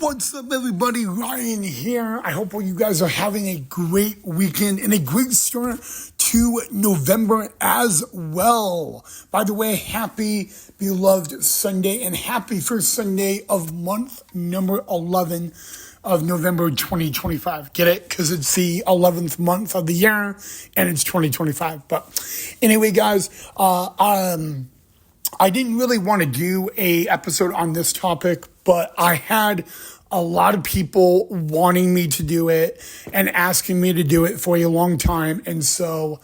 What's up, everybody? Ryan here. I hope all you guys are having a great weekend and a great start to November as well. By the way, happy beloved Sunday and happy first Sunday of month number 11 of November 2025. Get it? Because it's the 11th month of the year and it's 2025. But anyway, guys, I didn't really want to do a episode on this topic, but I had a lot of people wanting me to do it and asking me to do it for a long time. And so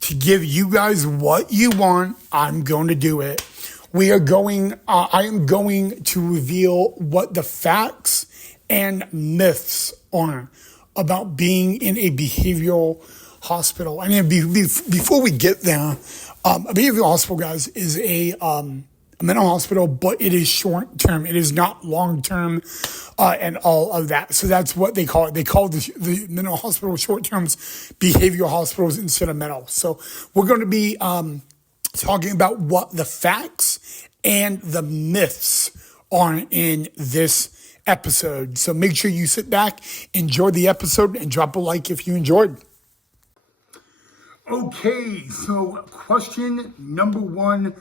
to give you guys what you want, I'm going to do it. I am going to reveal what the facts and myths are about being in a behavioral hospital. I mean, before we get there, a behavioral hospital, guys, is a mental hospital, but it is short term. It is not long term, and all of that. So that's what they call it. They call the mental hospital short terms behavioral hospitals instead of mental. So we're going to be talking about what the facts and the myths are in this episode. So make sure you sit back, enjoy the episode, and drop a like if you enjoyed. Okay, so question number one,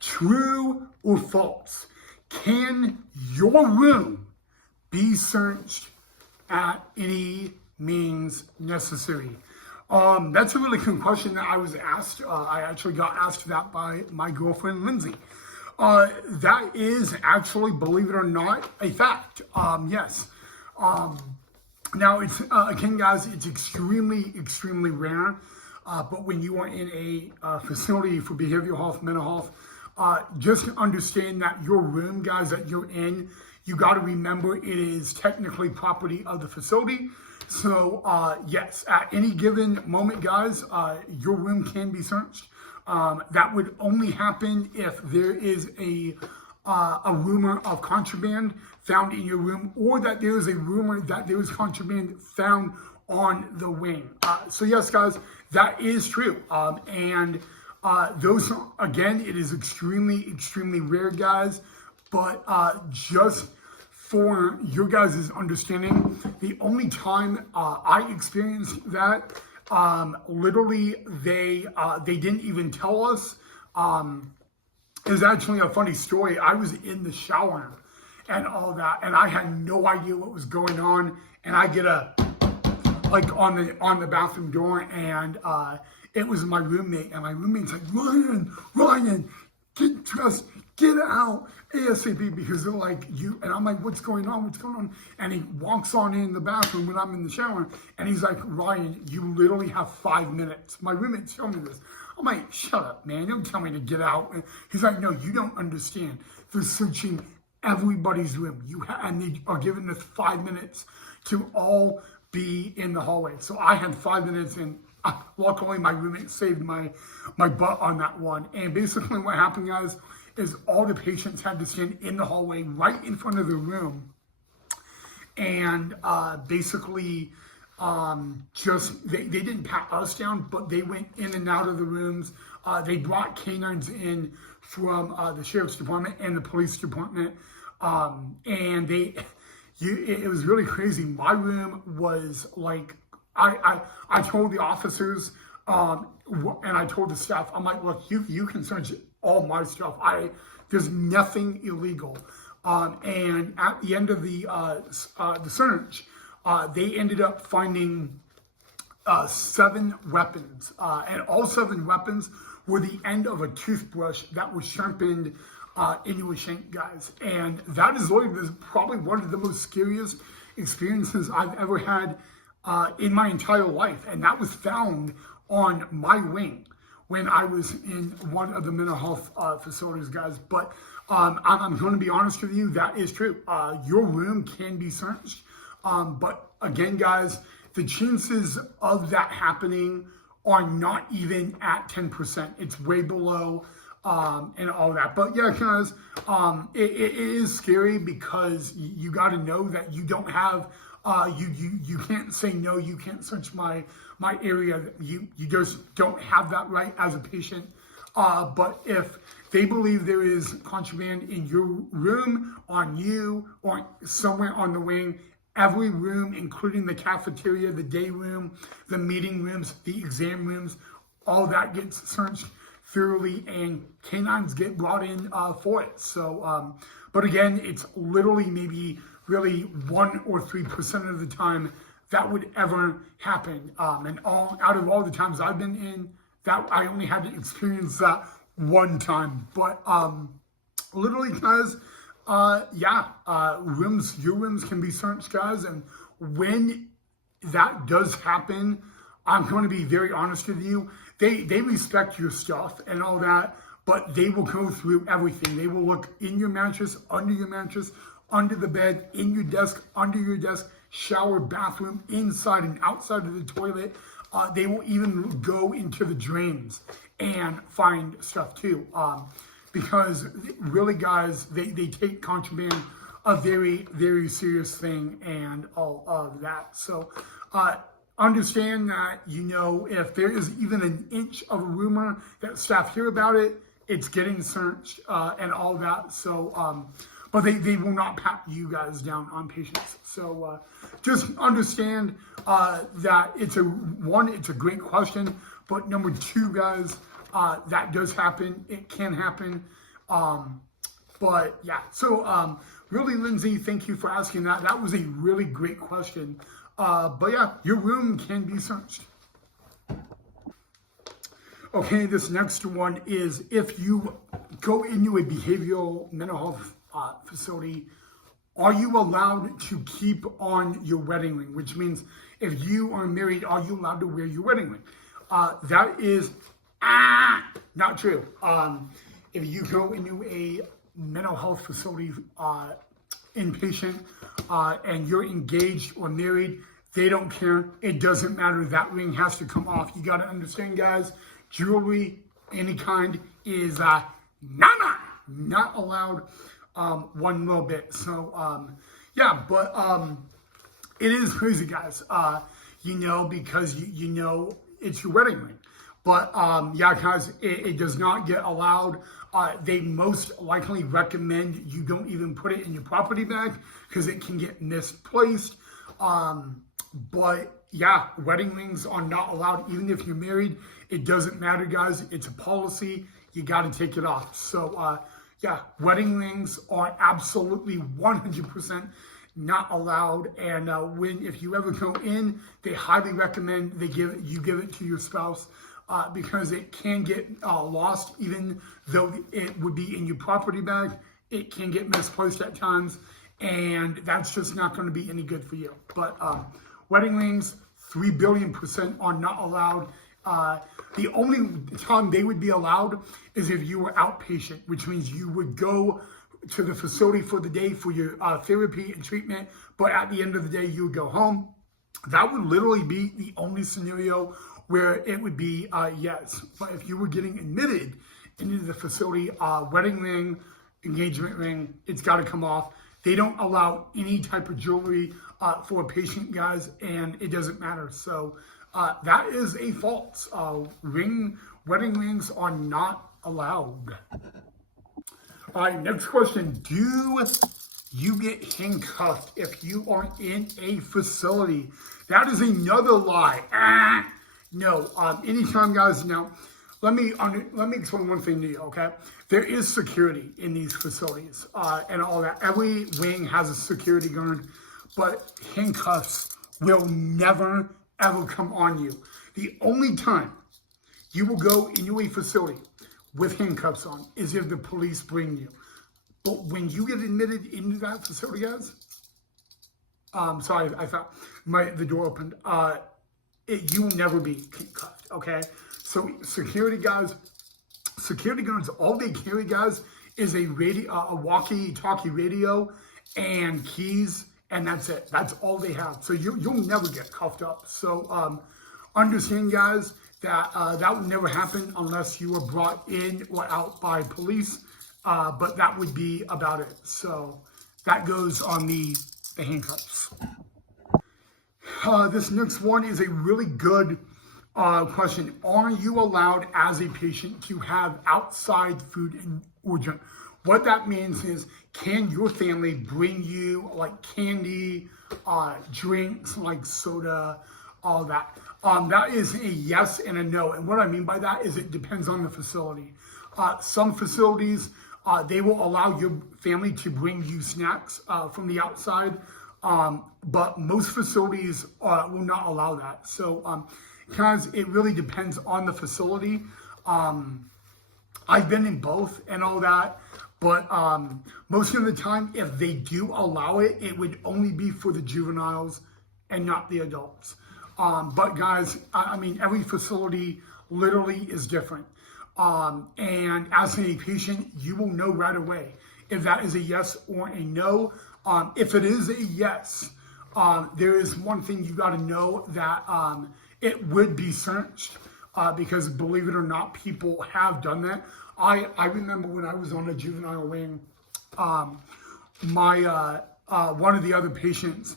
true or false? Can your room be searched at any means necessary? That's a really good question that I was asked. I actually got asked that by my girlfriend, Lindsay. That is actually, believe it or not, a fact. Yes. Now, it's again, guys, it's extremely, extremely rare. But when you are in a facility for behavioral health, mental health, just understand that your room, guys, that you're in, you got to remember it is technically property of the facility. So, yes, at any given moment, guys, your room can be searched. That would only happen if there is a rumor of contraband found in your room, or that there is a rumor that there is contraband found on the wing. So yes, guys, that is true. And those, again, it is extremely, extremely rare, guys. But just for your guys' understanding, the only time I experienced that, literally, they didn't even tell us. It was actually a funny story. I was in the shower and all that, and I had no idea what was going on. And I get on the bathroom door, and it was my roommate, and my roommate's like, Ryan, get dressed, get out ASAP, because they're like, you, and I'm like, what's going on? And he walks on in the bathroom when I'm in the shower, and he's like, Ryan, you literally have 5 minutes. My roommate's telling me this. I'm like, shut up, man, don't tell me to get out. And he's like, no, you don't understand. They're searching everybody's room. And they are giving us 5 minutes to all be in the hallway. So I had 5 minutes, and luckily my roommate saved my butt on that one. And basically what happened, guys, is all the patients had to stand in the hallway right in front of the room. And basically they didn't pat us down, but they went in and out of the rooms. They brought canines in from the sheriff's department and the police department. And it was really crazy. My room was like, I told the officers, and I told the staff, I'm like, look, you can search all my stuff. There's nothing illegal. And at the end of the search, they ended up finding 7 weapons, and all 7 weapons were the end of a toothbrush that was sharpened into a shank, guys. And that is probably one of the most scariest experiences I've ever had in my entire life. And that was found on my wing when I was in one of the mental health facilities, guys. But I'm going to be honest with you, that is true. Your room can be searched. But again, guys, the chances of that happening are not even at 10%. It's way below and all that. But yeah, guys, it is scary, because you got to know that you don't have, you can't say no, you can't search my area. You just don't have that right as a patient. But if they believe there is contraband in your room, on you, or somewhere on the wing, every room, including the cafeteria, the day room, the meeting rooms, the exam rooms, all that gets searched thoroughly, and canines get brought in for it. So, but again, it's literally maybe really 1 or 3% of the time that would ever happen. And out of all the times I've been in, that I only had to experience that one time. But literally, guys, your rooms can be searched, guys. And when that does happen, I'm going to be very honest with you. They respect your stuff and all that, but they will go through everything. They will look in your mattress, under the bed, in your desk, under your desk, shower, bathroom, inside and outside of the toilet. They will even go into the drains and find stuff too. Because really, guys, they take contraband a very, very serious thing and all of that. So understand that, if there is even an inch of a rumor that staff hear about it, it's getting searched and all that. So, but they will not pat you guys down on patients. So just understand that it's a great question, but number 2, guys, that does happen. It can happen. But yeah, so really, Lindsay, thank you for asking that. That was a really great question. But yeah, your room can be searched. Okay, this next one is, if you go into a behavioral mental health facility, are you allowed to keep on your wedding ring? Which means, if you are married, are you allowed to wear your wedding ring? That is not true. If you go into a mental health facility, inpatient, and you're engaged or married, they don't care. It doesn't matter. That ring has to come off. You got to understand, guys, jewelry, any kind, is not allowed one little bit. So, yeah, but it is crazy, guys, because it's your wedding ring. But yeah, guys, it does not get allowed. They most likely recommend you don't even put it in your property bag because it can get misplaced. But yeah, wedding rings are not allowed, even if you're married. It doesn't matter, guys. It's a policy. You got to take it off. So yeah, wedding rings are absolutely 100% not allowed. And if you ever go in, they highly recommend you give it to your spouse. Because it can get lost, even though it would be in your property bag. It can get misplaced at times, and that's just not going to be any good for you. But wedding rings, 3 billion% are not allowed. The only time they would be allowed is if you were outpatient, which means you would go to the facility for the day for your therapy and treatment, but at the end of the day, you would go home. That would literally be the only scenario where it would be yes. But if you were getting admitted into the facility, wedding ring, engagement ring, it's got to come off. They don't allow any type of jewelry for a patient, guys, and it doesn't matter. So that is a false. Wedding rings are not allowed. All right, next question. Do you get handcuffed if you are in a facility? That is another lie. No, anytime, guys. Now, let me explain one thing to you, okay? There is security in these facilities and all that. Every wing has a security guard, but handcuffs will never, ever come on you. The only time you will go into a facility with handcuffs on is if the police bring you. But when you get admitted into that facility, guys, sorry, I thought the door opened. You will never be handcuffed, okay? So security guards, all they carry, guys, is a walkie-talkie radio and keys, and that's it. That's all they have. So you'll never get cuffed up. So understand, guys, that that would never happen unless you were brought in or out by police, but that would be about it. So that goes on the handcuffs. This next one is a really good Question: are you allowed as a patient to have outside food or drink? What that means is, can your family bring you like candy, drinks like soda, all that? That is a yes and a no. And what I mean by that is it depends on the facility. Some facilities, they will allow your family to bring you snacks from the outside, but most facilities will not allow that. So, because it really depends on the facility. I've been in both and all that, but most of the time, if they do allow it, it would only be for the juveniles and not the adults. But guys, I mean, every facility literally is different. And as a patient, you will know right away if that is a yes or a no. If it is a yes, there is one thing you got to know that it would be searched because believe it or not, people have done that. I remember when I was on a juvenile wing, my one of the other patients,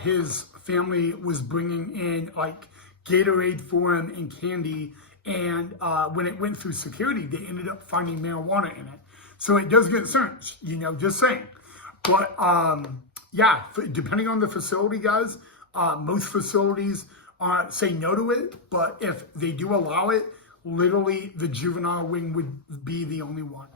his family was bringing in like Gatorade for him and candy, and when it went through security, they ended up finding marijuana in it. So it does get searched, you know, just saying. But yeah, depending on the facility, guys, most facilities say no to it, but if they do allow it, literally the juvenile wing would be the only one.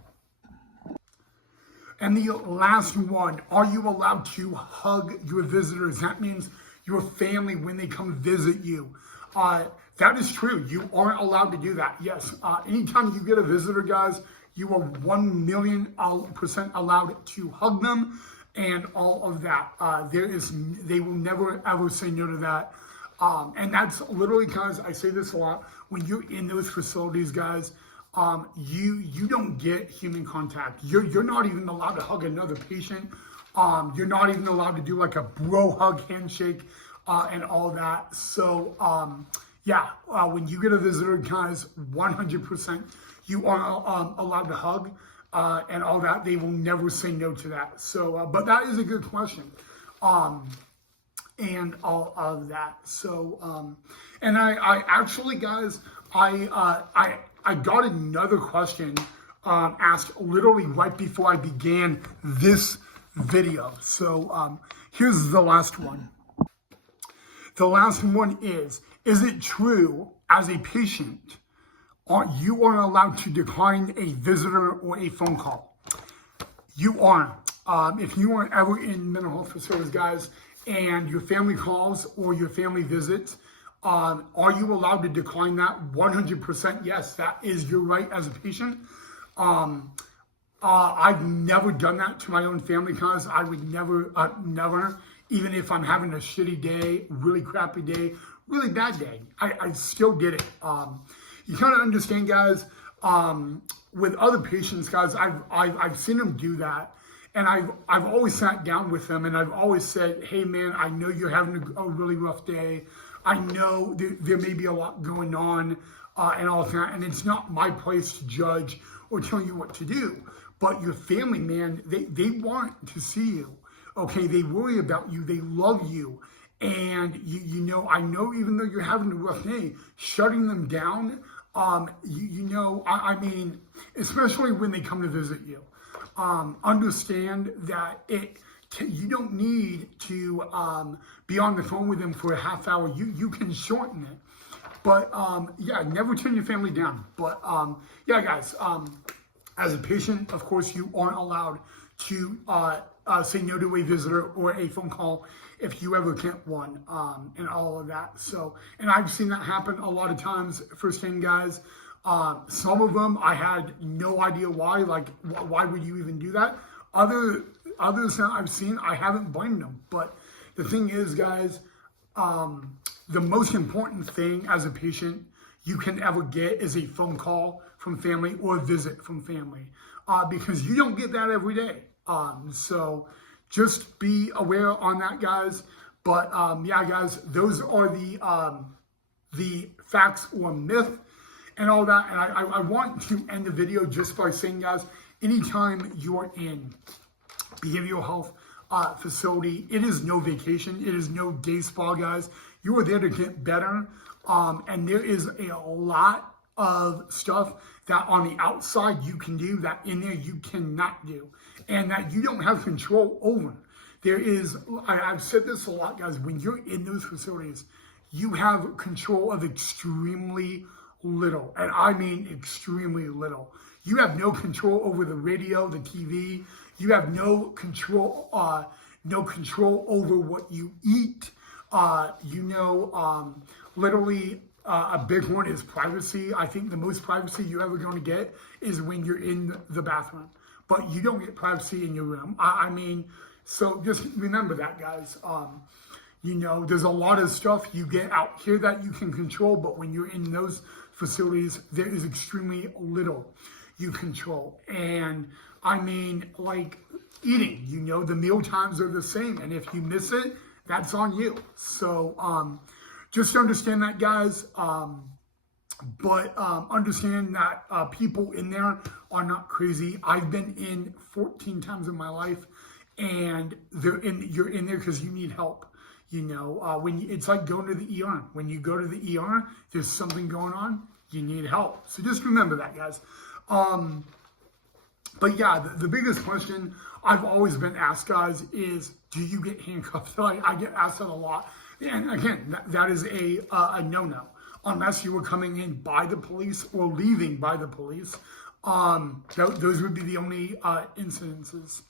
And the last one, are you allowed to hug your visitors? That means your family when they come visit you. That is true. You aren't allowed to do that. Yes. Anytime you get a visitor, guys, you are 1,000,000% allowed to hug them and all of that. They will never ever say no to that. And that's literally because I say this a lot. When you're in those facilities, guys, you don't get human contact. You're not even allowed to hug another patient. You're not even allowed to do like a bro hug handshake and all that. So yeah, when you get a visitor, guys, 100% you are allowed to hug and all that. They will never say no to that. So, but that is a good question. And all of that. So, and I actually, guys, I got another question asked literally right before I began this video. So here's the last one. The last one is it true as a patient, you are allowed to decline a visitor or a phone call? You aren't. If you are ever in mental health facilities, guys, and your family calls or your family visits, are you allowed to decline that? 100% yes, that is your right as a patient. I've never done that to my own family, because I would never, even if I'm having a shitty day, really crappy day, really bad day, I still did it. You kind of understand, guys, with other patients, guys, I've seen them do that. And I've always sat down with them and I've always said, hey man, I know you're having a really rough day. I know there may be a lot going on and all that. And it's not my place to judge or tell you what to do. But your family, man, they want to see you. Okay, they worry about you. They love you. And you know, I know even though you're having a rough day, shutting them down, I mean, especially when they come to visit you. Understand that you don't need to be on the phone with them for a half hour. You can shorten it. But yeah, never turn your family down. But yeah, guys, as a patient, of course, you aren't allowed to say no to a visitor or a phone call if you ever get one and all of that. So, and I've seen that happen a lot of times firsthand, guys. Some of them I had no idea why. Like, why would you even do that? Others that I've seen, I haven't blamed them. But the thing is, guys, the most important thing as a patient you can ever get is a phone call from family or a visit from family, because you don't get that every day. So just be aware on that, guys. But yeah, guys, those are the facts or myth and all that. And I want to end the video just by saying, guys, anytime you are in behavioral health facility, it is no vacation. It is no day spa, guys. You are there to get better. And there is a lot of stuff that on the outside you can do that in there you cannot do, and that you don't have control over. There is, I've said this a lot, guys, when you're in those facilities, you have control of extremely little, and I mean extremely little. You have no control over the radio, the TV. You have no control over what you eat. Literally, a big one is privacy. I think the most privacy you're ever going to get is when you're in the bathroom, but you don't get privacy in your room. So just remember that, guys. There's a lot of stuff you get out here that you can control, but when you're in those facilities, there is extremely little you control. And like eating, the meal times are the same. And if you miss it, that's on you. So just understand that, guys. But understand that people in there are not crazy. I've been in 14 times in my life, and you're in there because you need help. It's like going to the ER. When you go to the ER, there's something going on, you need help. So just remember that, guys. But yeah, the biggest question I've always been asked, guys, is do you get handcuffed? I get asked that a lot. And again, that is a no-no. Unless you were coming in by the police or leaving by the police. Those would be the only incidences.